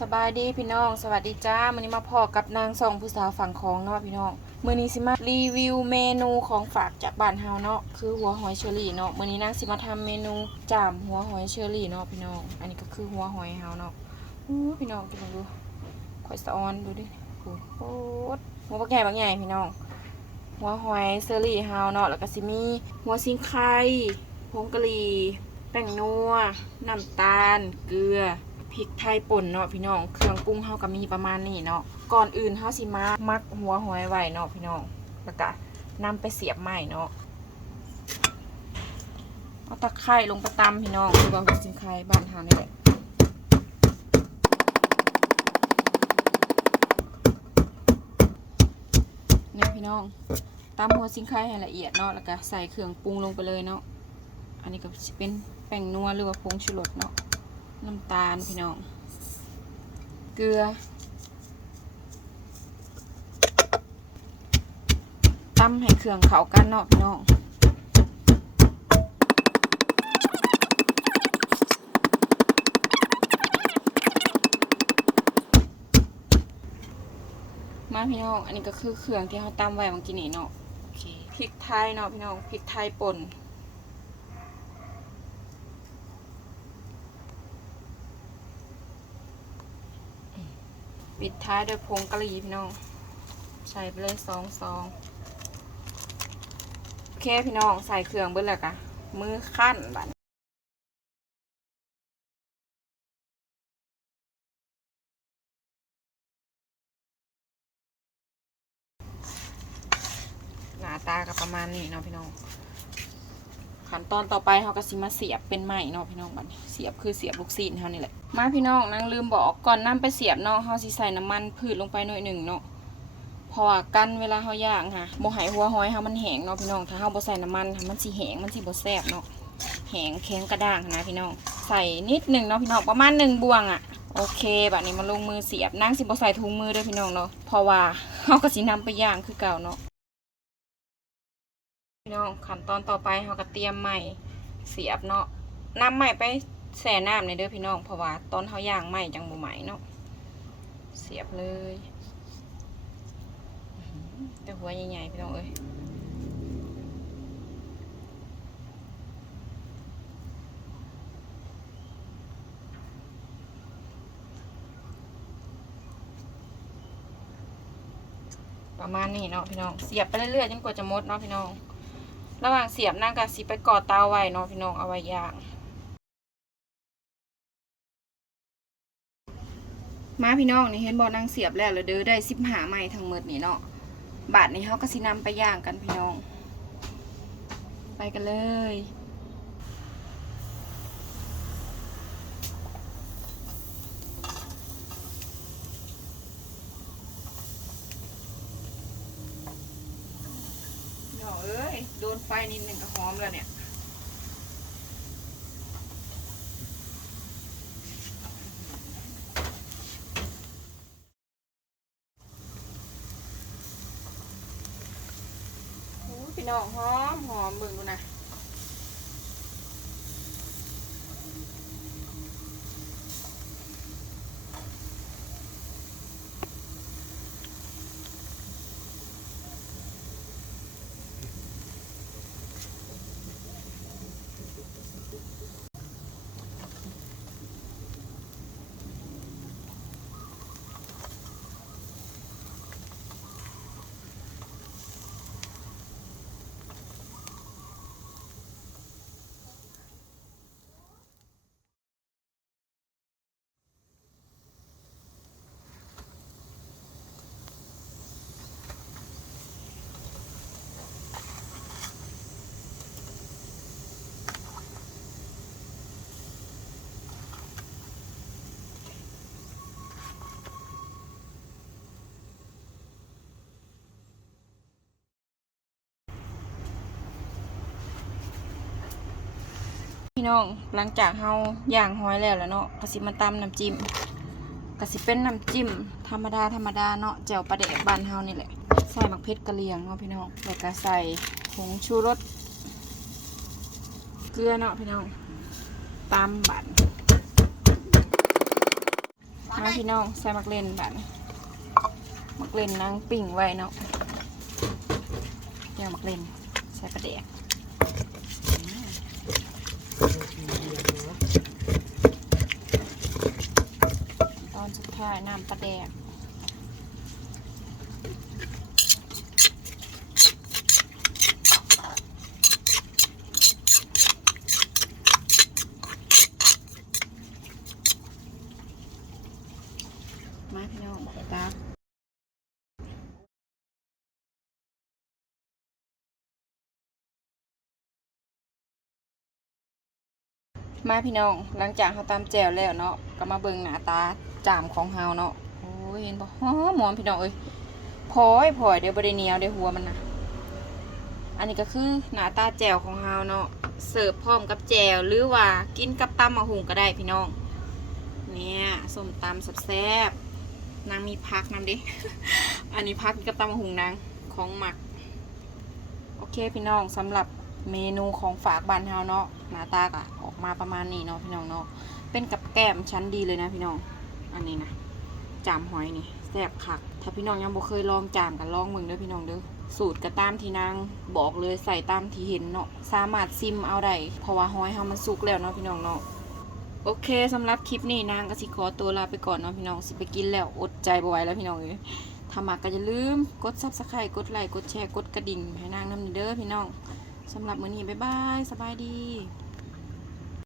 สบายดีพี่น้อง สวัสดีจ้ามื้อนี้มาพอกับนางสองผู้สาวฝั่งของเนาะพี่น้องมื้อนี้สิมารีวิวเมนูของฝากจากบ้านเฮาเนาะคือหัวหอยเชอรี่เนาะมื้อนี้นางสิมาทำเมนูจามหัวหอยเชอรี่เนาะพี่น้อง อันนี้ก็คือหัวหอยเฮาเนาะอู้พี่น้องกินดูข่อยสะออนดูดิโอ้โหหัวบักใหญ่บักใหญ่พี่น้อง หัวหอยเชอรี่เฮาเนาะแล้วก็สิมีหัวซิงไข่ผงกะหรี่แป้งนัวน้ำตาล เกลือ พริกไทยป่นเนาะพี่น้อง เครื่องปรุงเฮาก็มีประมาณนี้เนาะ ก่อนอื่นเฮาสิมามักหัวหอยไว้เนาะพี่น้อง แล้วก็นำไปเสียบใหม่เนาะ เอาตะไคร้ลงไปตำพี่น้องคือว่าหัวสิงไข่บ้านเฮานี่แหละเนี่ยพี่น้องตำหัวสิงไข่ให้ละเอียดเนาะ แล้วก็ใส่เครื่องปรุงลงไปเลยเนาะ อันนี้ก็เป็นแป้งนัวหรือว่าผงชูรสเนาะ น้ำตาลพี่น้อง เกลือตำให้เครื่องเข้ากันเนาะพี่น้องมาพี่น้อง อันนี้ก็คือเครื่องที่เขาตำไว้เมื่อกี้นี่เนาะโอเคพริกไทยเนาะพี่น้อง พริกไทยป่น ปิดท้ายด้วยผงกะหรี่พี่น้อง ใส่ไปเลยสองซองโอเคพี่น้องใส่เครื่องเบิ้ลแล้วกะมือขั้นบัดหน้าตาก็ประมาณนี้เนาะพี่น้อง ขั้นตอนต่อไปเขาก็สิมาเสียบเป็นไม้เนาะพี่น้องบัดนี้เสียบคือเสียบลูกซีนเท่านี่แหละมาพี่น้องนางลืมบอกก่อนนํไปเสียบเนาะเฮาสิใส่น้ำมันพืชลงไปหน่อยหนึ่งเนาะเพราะว่ากันเวลาเฮาย่างค่ะบ่ให้หัวหอยเฮามันแห้งเนาะพี่น้องถ้าเฮาบ่ใส่น้ำมันมันสิแห้งมันสิบ่แซ่บเนาะแห้งแข็งกระด้างนะพี่น้องใส่นิดหนึ่งเนาะพี่น้องประมาณหนึ่งบวงอะโอเคแบัดนี้มาลงมือเสียบนางสิบ่ใส่ถุงมือด้วยพี่น้องเนาะเพราะว่าเฮาก็สินำไปย่างคือเก่าเนาะ พี่น้องขั้นตอนต่อไปเฮาก็เตรียมไม้เสียบเนาะน้ำใหม่ไปแส่น้ำในเด้อพี่น้องเพราะว่าตอนเขาย่างใหม่จังบ่ใหม่เนาะเสียบเลยแต่หัวใหญ่ๆพี่น้องเอ้ยประมาณนี้เนาะพี่น้องเสียบไปเรื่อยๆจนกว่าจะหมดเนาะพี่น้อง ระหว่างเสียบนั่งกะสิไปก่อเตาไว้เนาะพี่น้องเอาไว้ย่าง มาพี่น้องนี่เห็นบอนั่งเสียบแล้วแล้วเด้อได้สิบหาไม้ทั้งหมดนี่เนาะบาทนี้เขาก็สินำไปย่างกันพี่น้อง ไปกันเลย เนาะเอ้ย โดนไฟนิดหนึ่งก็หอมแล้วเนี่ยโอ้ยพี่น้องหอมหอมเบิ่งดูนะ น้อง หลังจากเฮาย่างหอยแล้วแล้วเนาะก็สิมาตำน้ำจิ้มก็สิเป็นน้ำจิ้ม ธรรมดาธรรมดาเนาะแจ่วปลาแดกบ้านเฮานี่แหละ ใส่มักเพชรกระเหรี่ยงเนาะพี่น้องแล้วก็ใส่ผงชูรส เกลือเนาะพี่น้องตามบันมาพี่น้องใส่มักเล่นแบบมักเล่นนางปิ่งไว้เนาะเดี๋ยวมักเล่นใส่ประเดก ค่ะน้ำปลาแดกมาพี่น้องตา มาพี่น้องหลังจากเขาตามแจวแล้วเนาะก็มาเบิ่งหน้าตาจามของเฮาเนาะโอ้ยเห็นบ่หอมอมพี่น้องเอ้ยพอยพอยเดี๋ยวบ่ได้เนียวเดี๋ยวหัวมันนะอันนี้ก็คือหน้าตาแจวของเฮาเนาะเสิร์ฟพร้อมกับแจวหรือว่ากินกับตำมะฮุงก็ได้พี่น้องเนี่ยส้มตำสับแซบนางมีพักนำดิอันนี้พักกับตำมะฮุงนางของหมัก โอเคพี่น้องสำหรับ เมนูของฝากบ้านเฮาเนาะหน้าตาก็ออกมาประมาณนี้เนาะพี่น้องเนาะเป็นกับแก้มชั้นดีเลยนะพี่น้อง อันนี้นะจามหอยนี่แซ่บคัก ถ้าพี่น้องยังบ่เคยลองจามกันลองมึงเด้อพี่น้องเด้อสูตรก็ตามที่นางบอกเลยใส่ตามที่เห็นเนาะสามารถซิมเอาได้เพราะว่าหอยเฮามันสุกแล้วเนาะพี่น้องเนาะโอเคสำหรับคลิปนี้นางก็สิขอตัวลาไปก่อนเนาะพี่น้องสิไปกินแล้วอดใจบ่ไหวแล้วพี่น้องเอ้ยถ้ามักก็อย่าลืมกด Subscribe กดไลค์กดแชร์กดกระดิ่งให้นางน้ำเด้อพี่น้อง สำหรับมื้อนี้บ๊ายบาย สบายดี